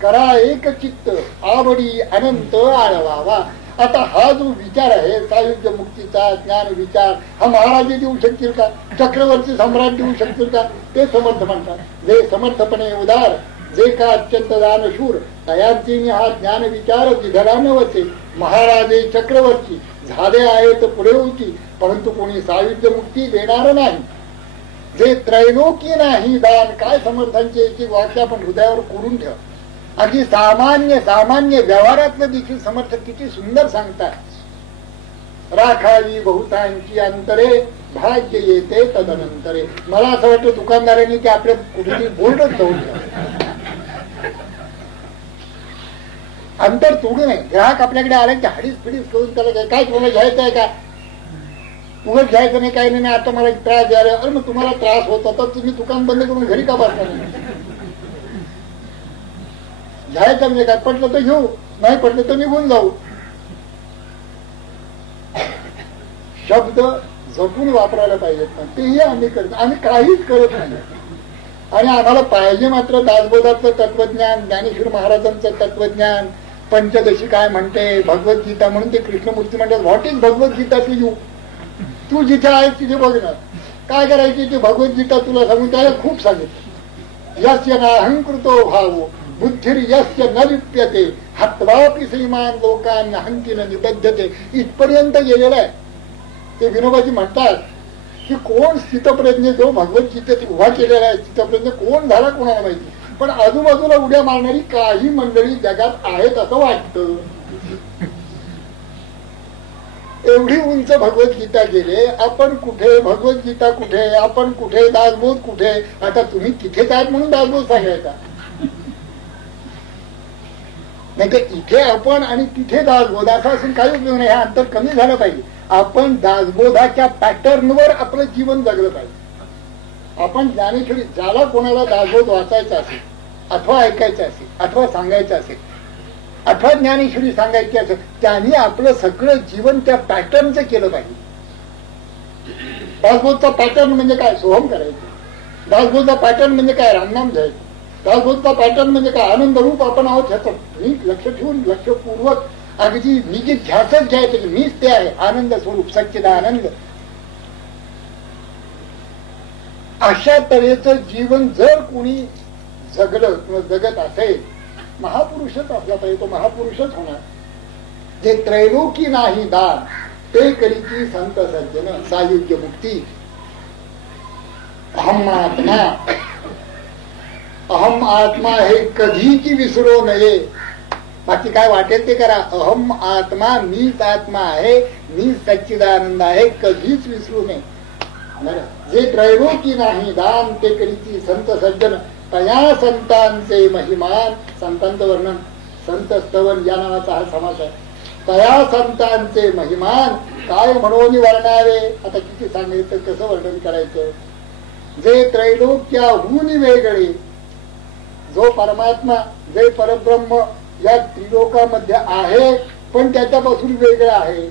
करा एक चित्त आवडी अनंत आळवावा. आता हा जो विचार आहे सायुज्य मुक्तीचा ज्ञान विचार हा महाराज देऊ शकतील का चक्रवर्ती सम्राट देऊ शकतील का. ते समर्थ म्हणतात. जे समर्थपणे उदार जे का अत्यंत दानशूर तयांची हा ज्ञान विचार दिघला नवते. महाराजे चक्रवर्ती झाले आहेत पुढे होती परंतु कोणी सायुज्य मुक्ती देणार नाही. जे त्रैलोकी नाही दान काय समर्थांचे एक वाक्य आपण हृदयावर कोरून ठेवा. अगदी सामान्य व्यवहारातलं देखील समर्थ किती सुंदर सांगतात. राखावी बहुतांची अंतरे भाग्य येते तदनंतरे. मला असं वाटतं दुकानदारांनी ते आपल्या कुठेतरी बोर्डच जाऊन अंतर तोडू नये. ग्राहक आपल्याकडे आला की हाडीस फिडीस करून त्याला काय तुम्हाला घ्यायचं आहे का उगाच घ्यायचं नाही काही नाही आता मला त्रास द्यायला. अरे मग तुम्हाला त्रास होता तर तुम्ही दुकान बंद करून घरी का बसता नाही. घ्यायचं म्हणजे काय पटलं तर घेऊ नाही पटलं तर निघून जाऊ. शब्द जपून वापरायला पाहिजेत पण तेही आम्ही करतो. आम्ही काहीच करत नाही. आणि आम्हाला पाहिजे मात्र दासबोधाचं तत्वज्ञान ज्ञानेश्वर महाराजांचं तत्वज्ञान पंचदशी काय म्हणते भगवद्गीता म्हणून ते कृष्णमूर्ती म्हणतात. What is Bhagavad Gita to you. तू जिथे आहेस तिथे बघणार काय करायची ते भगवद्गीता तुला सांगून त्याला खूप सांगितलं. यस्य नाहंकृतो भावो बुद्धिर यस्य न लिप्यते हत्वापि श्रीमान लोकांना हंतीन निबद्धते. इथपर्यंत गेलेलं आहे. ते विनोबाजी म्हणतात की कोण स्थितप्रज्ञ जो भगवद्गीतेत उभा केलेला आहे स्थितप्रज्ञ कोण झाला कोणाला माहिती. पण आजूबाजूला उड्या मारणारी काही मंडळी जगात आहेत असं वाटतं. एवढी उंच भगवद्गीता गेले. आपण कुठे भगवद्गीता कुठे आपण कुठे दासबोध कुठे. आता तुम्ही तिथेच आहात म्हणून दासबोध सांगायचा नाही तर इथे आपण आणि तिथे दासबोध असा असून काही उपयोग नाही. हे अंतर कमी झालं पाहिजे. आपण दासबोधाच्या पॅटर्नवर आपलं जीवन जगलं पाहिजे. आपण ज्ञानेश्वरी ज्याला कोणाला दासबोध वाचायचा असेल अथवा ऐकायचं असेल अथवा सांगायचं असेल अथवा ज्ञानेश्वरी सांगायची असेल त्यांनी आपलं सगळं जीवन त्या पॅटर्नचं केलं पाहिजे. दासबोधचा पॅटर्न म्हणजे काय सोहम करायचं. दासबोधचा पॅटर्न म्हणजे काय रामनाम घ्यायचं. दासबोधचा पॅटर्न म्हणजे काय आनंद रूप आपण आहोत ह्याचं मी लक्ष ठेवून लक्षपूर्वक अगदी मी जे ध्यासच घ्यायचं की मीच ते आहे आनंद स्वरूप सच्चिदानंद. अशा तऱ्हेचं जीवन जर कोणी जगलं किंवा जगत असेल महापुरुषच असला पाहिजे. तो महापुरुषच होणार. जे त्रैलोकी नाही दान ते करीची संत सज्जन सायुज्य मुक्ती. अहम आत्मा हे कधीच विसरू नये. बाकी काय वाटेल ते करा. अहम आत्मा मीच आत्मा आहे मी सच्चिदानंद आहे कधीच विसरू नये. जे त्रैलोकी नाही दान ते करीची संत सज्जन तया संतांचे महिमान. संतांचं वर्णन संत स्तवन या नावाचा हा समास आहे. तया संतांचे महिमान काय म्हणून वर्णावे. आता किती सांगायचं, कसं वर्णन करायचं. जे त्रैलोक्याहून वेगळे, जो परमात्मा, जे परब्रह्म या त्रिलोकामध्ये आहे पण त्याच्यापासून वेगळं आहे.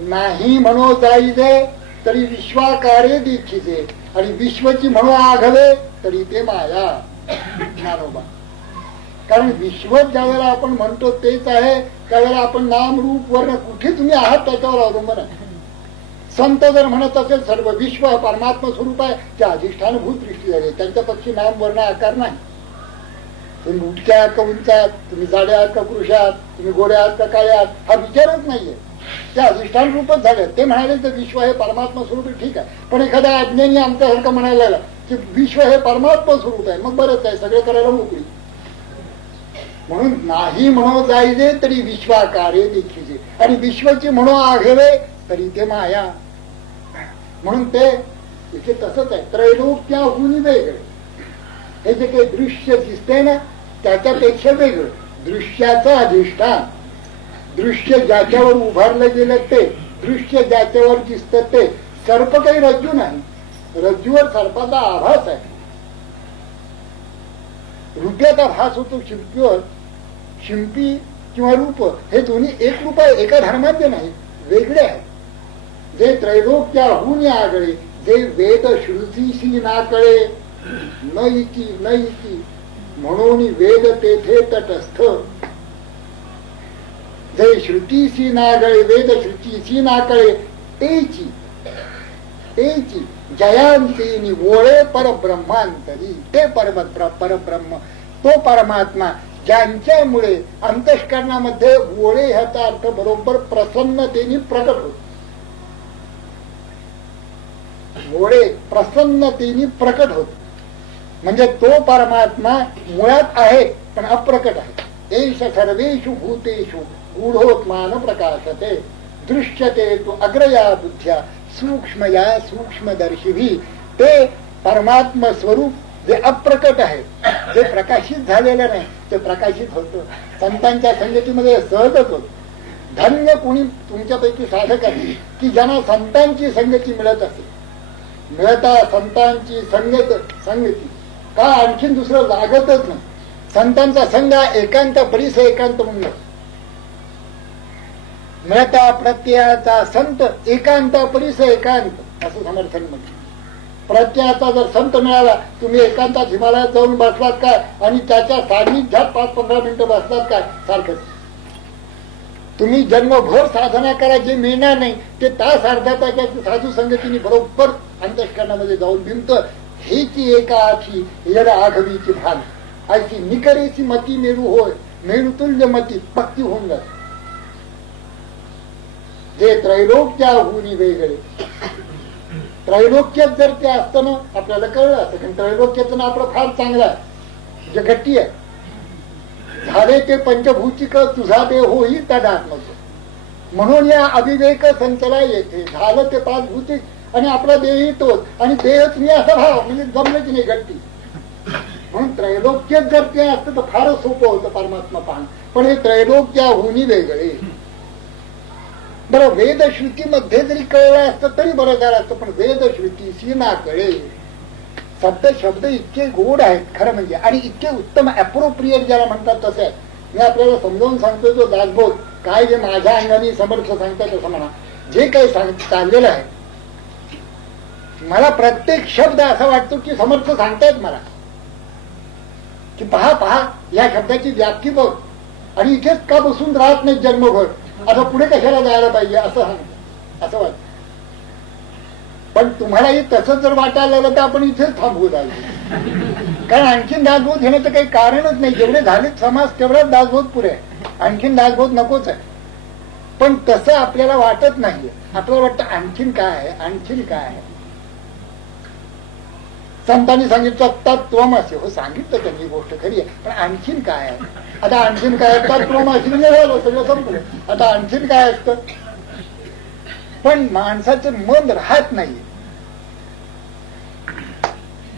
नाही म्हणो जाईजे तरी विश्वाकारे दीक्षिते, आणि विश्वची म्हणू आघवे तरी ते माया. ज्ञानोबा. कारण विश्व ज्या वेळेला आपण म्हणतो तेच आहे, त्यावेळेला आपण नाम रूप वर्ण कुठे तुम्ही आहात त्याच्यावर अवलंबून आहे. संत जर म्हणत असेल सर्व विश्व परमात्मा स्वरूप आहे, त्या अधिष्ठानभूत दृष्टी झाली. त्यांच्या पक्षी नाम वर्ण आकार नाही. तुम्ही उठक्या आहात का उंच आहात, तुम्ही जाडे आहात का पुरुष आहात, तुम्ही गोरे आहात का काळे आहात, हा विचारच नाहीये. त्या अधिष्ठान रूपच झाले. ते म्हणाले तर विश्व हे परमात्मा स्वरूप ठीक आहे, पण एखाद्या अज्ञानी आमच्यासारखं म्हणायला लागला की विश्व हे परमात्मा स्वरूप आहे, मग बरंच आहे, सगळे करायला मोकळी. म्हणून नाही म्हणू जायचे तरी विश्वाकारे दीक्षिते, आणि विश्वची म्हणू आघवे तरी ते माया. म्हणून ते इथे तसंच आहे. त्रैलोक्याहून वेगळे. हे जे काही दृश्य दिसते ना त्याच्यापेक्षा वेगळं. दृश्याचं अधिष्ठान, दृश्य ज्याच्यावर उभारलं गेलं ते, दृश्य ज्याच्यावर दिसतं ते. सर्प काही रज्जू नाही, रज्जूवर सर्पाचा आभास आहे. रूपाचा भास होतो शिंपीवर. शिंपी किंवा रूप हे दोन्ही एक रूप आहे, एका धर्माचे नाही, वेगळे आहे. जे त्रैलोक्याहून आगळे, जे वेद श्रुतीशी नाकळे, न इति न इति म्हणून वेद तेथे तटस्थ. जे श्रुतीशी नागळे, वेद श्रुतीशी नाकळे, तेची जयांती वोळे परब्रह्मांतरी. ते परब्रह्म, तो परमात्मा ज्यांच्यामुळे अंतःकरणामध्ये वोळे ह्याचा अर्थ बरोबर प्रसन्नतेने प्रकट होतो. वोळे प्रसन्नतेने प्रकट होतो म्हणजे तो परमात्मा मुळात आहे पण अप्रकट आहे. एष सर्वेषु भूतेषु गूढोत्मान प्रकाशते दृश्यते तो अग्रया बुद्ध्या सूक्ष्मया सूक्ष्मदर्शिभी. ते परमात्मा स्वरूप जे अप्रकट आहे, जे प्रकाशित झालेलं नाही, ते प्रकाशित होतं. संतांच्या संगतीमध्ये सहजच होत. धन्य कोणी तुमच्यापैकी साधक आहे की ज्यांना संतांची संगती मिळत असेल. मिळता संतांची संगती का आणखीन दुसरं लागतच नाही. संतांचा संग एकांत परिस एकांत म्हणून मिळता प्रत्ययाचा संत एकांत परिस एकांत असं समर्थन म्हणते. प्रत्ययाचा जर संत मिळाला, तुम्ही एकांतात हिमालयात जाऊन बसलात काय आणि त्याच्या सान्निध्यात 5-15 मिनिटं बसलात काय, सारखंच. तुम्ही जन्मभर साधना करा, जे मिळणार नाही ते तास अर्धा तासाच्या साधू संगतीने बरोबर अंतःकरणामध्ये जाऊन बिंबत. हेची एका आखी येड आघवीची भान, अशी निकरेची मती मेरू होय, मेरुतुल्य मती पक्की होऊन जाते. जे त्रैलोक्याहून वेगळे. त्रैलोक्यात जर ते असतं ना आपल्याला कळलं असतं, कारण त्रैलोक्याचं ना आपलं फार चांगलं आहे, जे गट्टी आहे. झाले ते पंचभूतिक तुझा देह होई तदात्मक. म्हणून या अविवेक संचला येते. झालं ते 5 भूतिक आणि आपला देहही तोच, आणि देहच मी असा भाव म्हणजे जमलं की नाही गट्टी. म्हणून त्रैलोक्यात जर ते असतं तर फारच सोपं होतं परमात्मा पाहणं. पण हे त्रैलोक्याहून वेगळे. बरं, वेदश्रुतीमध्ये जरी कळलं असतं तरी बरं झालं असतं, पण वेदश्रुतीशी ना कळे. शब्द इतके गोड आहेत खरं म्हणजे, आणि इतके उत्तम अप्रोप्रिएट ज्याला म्हणतात तसे आहे. मी आपल्याला समजावून सांगतो तो दासबोध काय जे माझ्या अंगाने समर्थ सांगतात असं म्हणा. जे काही चाललेलं आहे मला प्रत्येक शब्द असा वाटतो की समर्थ सांगतायत मला की पहा या शब्दाची व्याप्ती बघ, आणि इथेच का बसून राहत नाही जन्मभर, आता पुढे कशाला जायला पाहिजे असं सांगतो, असं वाटतं. पण तुम्हालाही तसंच जर वाटायला लागलं तर आपण इथेच थांबवू लागलो. कारण आणखीन दासबोध घेण्याचं काही कारणच नाही. जेवढे झालेत समाज तेवढाच दासबोध पुरे आहे, आणखीन दासबोध नकोच आहे. पण तसं आपल्याला वाटत नाहीये. आपल्याला वाटतं आणखीन काय आहे, आणखीन काय आहे. संतांनी सांगितलं तत्त्वमसी. हो, सांगितलं त्यांनी गोष्ट खरी आहे, पण आणखीन काय आहे. आता आणखीन काय तत्त्वमसी म्हणजे झालं सगळं संपलं. आता आणखीन काय असतं. पण माणसाचं मन राहत नाही.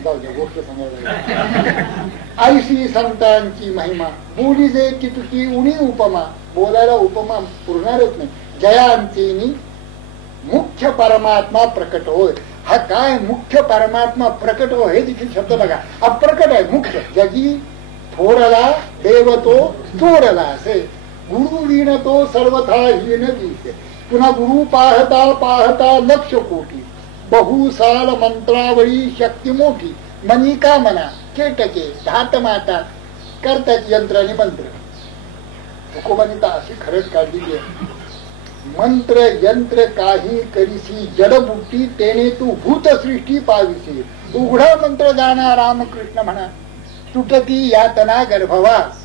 जाऊ द्या, गोष्ट सांगायला. ऐशी संतांची महिमा बोली जे की तुझी उणी उपमा, बोलायला उपमा पुरणारच नाही. जयांची मुख्य परमात्मा प्रकट होय. हा काय मुख्य परमात्मा प्रकट हो, हे देखील शब्द बघा. अप्रकट आहे मुख्य. जगी थोरला देव तो चोरला असे, गुरु विण तो सर्वथा हीन दिसे. पुन्हा गुरु पाहता पाहता लक्ष कोटी, बहुसाल मंत्रावळी शक्ती मोठी. मनी का म्हणा केटके धात माता, करतात यंत्र आणि मंत्र. तुकोबांनी तर अशी खरंच काढलेली आहे. मंत्र यंत्र काही करीसी जडबुट्टी, तेने तू भूत सृष्टी पाविसी. उघडा मंत्र जाणा रामकृष्ण म्हणा, तुटती यातना गर्भवास.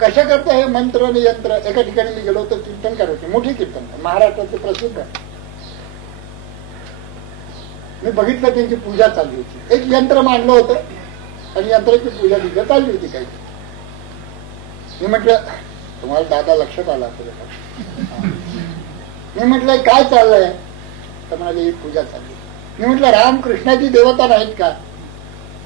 कशा करता हे मंत्र आणि यंत्र. एका ठिकाणी मी गेलो होतो, कीर्तन करायचे, मोठे कीर्तन महाराष्ट्राचे प्रसिद्ध. मी बघितलं त्यांची पूजा चालली होती. एक यंत्र मांडलं होतं आणि यंत्राची पूजा तिथे चालली होती काही. मी म्हटलं तुम्हाला दादा लक्षात आला असेल. मी म्हटलं काय चाललंय, तर म्हणाले ही पूजा चालली. मी म्हटलं रामकृष्णाची देवता नाहीत का.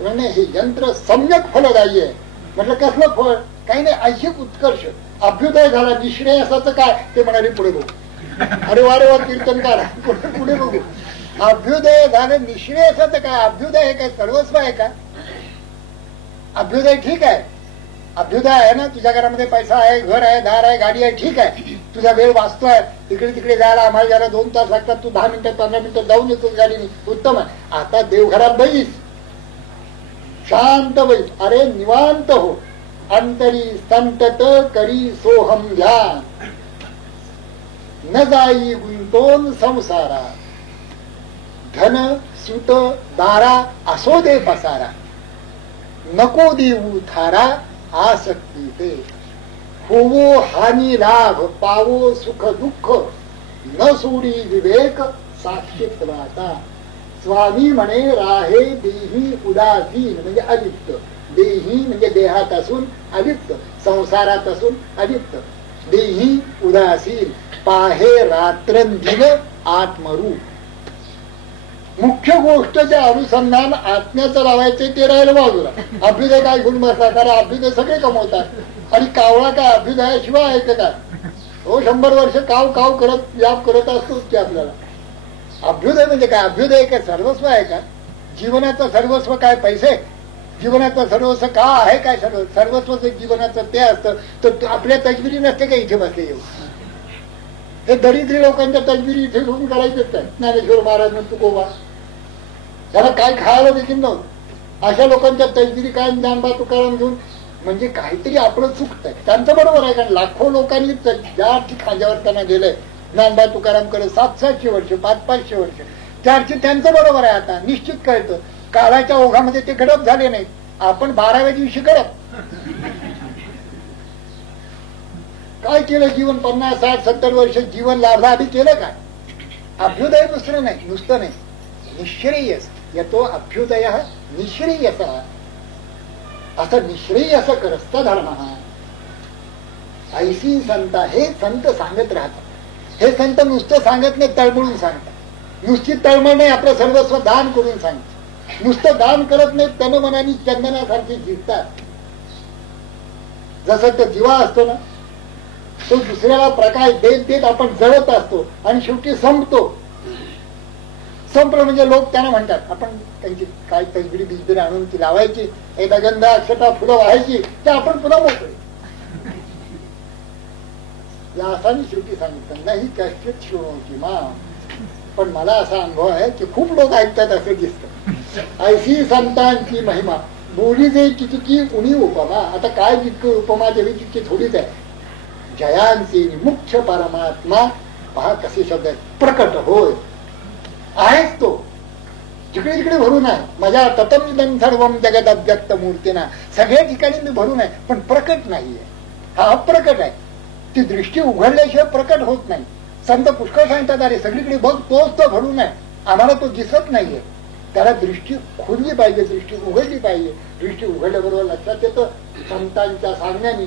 म्हणे हे यंत्र सम्यक फलदायी आहे. म्हटलं कसलं फळ. काही नाही, ऐशिक उत्कर्ष अभ्युदय झाला. निश्रेयसाचं काय ते म्हणाले पुढे बघू. अरे वारे वा कीर्तनकार, पुढे बघू. अभ्युदय झालं, निश्रेयसाचं काय. अभ्युदय हे काय सर्वस्व आहे का. अभ्युदय ठीक आहे, अभ्युदय आहे ना. तुझ्या घरामध्ये पैसा आहे, घर आहे, दार आहे, गाडी आहे, ठीक आहे. तुझा वेळ वाचतोय, इकडे तिकडे जायला आम्हाला ज्याला 2 तास लागतात, तू 10 मिनिटं 15 मिनिटं जाऊन येतोस गाडीने, उत्तम आहे. आता देवघरात बैस, शांत बैस. अरे निवांत हो. अंतरी संतत करी सोहम ध्यान, न जाई गुंतोन संसारा. धन सुत दारा असो दे पसारा, नको देऊ थारा आसक्ती ते. होवो हानी लाभ पावो सुख दुःख, न सोडी विवेक साक्षीत्वाचा. स्वामी म्हणे राहे देही उदासीन म्हणजे अलिप्त. देही म्हणजे देहात असून अलिप्त, संसारात असून अलिप्त. देही उदासीन पाहे रात्रंदिन आत्मरूप. मुख्य गोष्ट जे अनुसंधान आत्म्याचं लावायचे ते राहिलं बाजूला. अभ्युदय काय घेऊन बसला, कारण अभ्युदय सगळे कमवतात. आणि कावळा काय अभ्युदयाशिवाय आहे का काय. तो 100 वर्ष काव काव करत व्याप करत असतोच की आपल्याला. अभ्युदय म्हणजे काय. अभ्युदय काय सर्वस्व आहे का. जीवनाचं सर्वस्व काय पैसे. जीवनाचं सर्वस्व का आहे काय. सर्वस्व जीवनाचं ते असतं तर आपल्या तजबिरी नसते का इथे बसले येऊ. हे दरिद्री लोकांच्या तजबिरी इथे घेऊन करायचेच काय. ज्ञानेश्वर महाराज तुकोबा त्याला काय खायला देखील नव्हतं. अशा लोकांच्या तजबिरी काय ज्ञानबा तुकाराम घेऊन म्हणजे काहीतरी आपलं चुकतंय. त्यांचं बरोबर आहे, कारण लाखो लोकांनी ज्या खांद्यावर त्यांना गेलंय ज्ञानबा तुकाराम कडे 700-700 वर्ष 500-500 वर्ष त्याची त्यांचं बरोबर आहे. आता निश्चित कळतं काळाच्या ओघामध्ये ते गडप झाले नाही. आपण 12व्या दिवशी गडप. काय केलं जीवन 50-60-70 वर्ष जीवन लाभालाभी केलं काय. अभ्युदय दुसरं नाही, नुसतं नाही, निश्रेयस येतो अभ्युदय निश्रेयस. असं निश्रेयस करस्त धर्म. ऐशी संत हे संत सांगत राहतात. हे संत नुसतं सांगत नाही, तळमळून सांगतात. नुसती तळमळ नाही, आपलं सर्वस्व दान करून सांगतात. नुसतं दान करत नाही, तन मनाने चंदनासारखी जिंकतात. जसं तो दिवा असतो ना, तो दुसऱ्याला प्रकाश देत देत आपण जळत असतो आणि शेवटी संपतो. संपलं म्हणजे लोक त्यांना म्हणतात. आपण त्यांची काय तजबिरी बिजबिरी आणून ती लावायची, एकदा गंध अक्षता फुलं व्हायची, ते आपण पुन्हा मोकळे. या असानी शेवटी सांगितलं नाही कष्ट शोधची मा. पण मला असा अनुभव आहे की खूप लोक ऐकतात असं दिसतं. ऐशी संतांची महिमा बोली जे तितकी उणी उपमा. आता काय जितकी उपमा देवी तितकी थोडीच आहे. जयांची मुख्य परमात्मा पहा कसे शब्द आहेत. प्रकट होय आहेच तो, जिकडे तिकडे भरून आहे. माझ्या ततमिदं सर्वं जगद अव्यक्त मूर्तीना. सगळ्या ठिकाणी मी भरून आहे, पण प्रकट नाहीये. हा अप्रकट आहे. ती दृष्टी उघडल्याशिवाय प्रकट होत नाही. संत पुष्कळ सांगतात अरे सगळीकडे बघ तोच तो भरून आहे, आम्हाला तो दिसत नाहीये. त्याला दृष्टी खुलली पाहिजे, दृष्टी उघडली पाहिजे. दृष्टी उघडल्याबरोबर लक्षात येतं संतांच्या सांगण्याने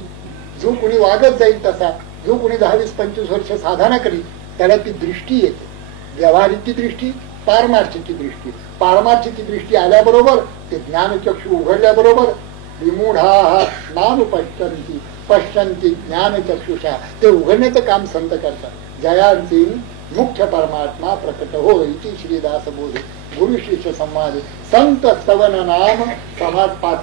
जो कोणी वागत जाईल तसा, जो कोणी 10-20-25 वर्ष साधना करील त्याला ती दृष्टी येते. व्यवहारिकची दृष्टी, पारमार्थीची दृष्टी. पारमार्थीची दृष्टी आल्याबरोबर ते ज्ञानचक्षु उघडल्याबरोबर विमूढा नाम पश्यंती पश्यंती ज्ञानचक्षुषा, ते उघडण्याचं काम संत करतात. जयांती मुख्य परमात्मा प्रकट हो इति श्रीदास बोधे. गुरु शिष्य संवाद संत स्तवन नाम समाज 5.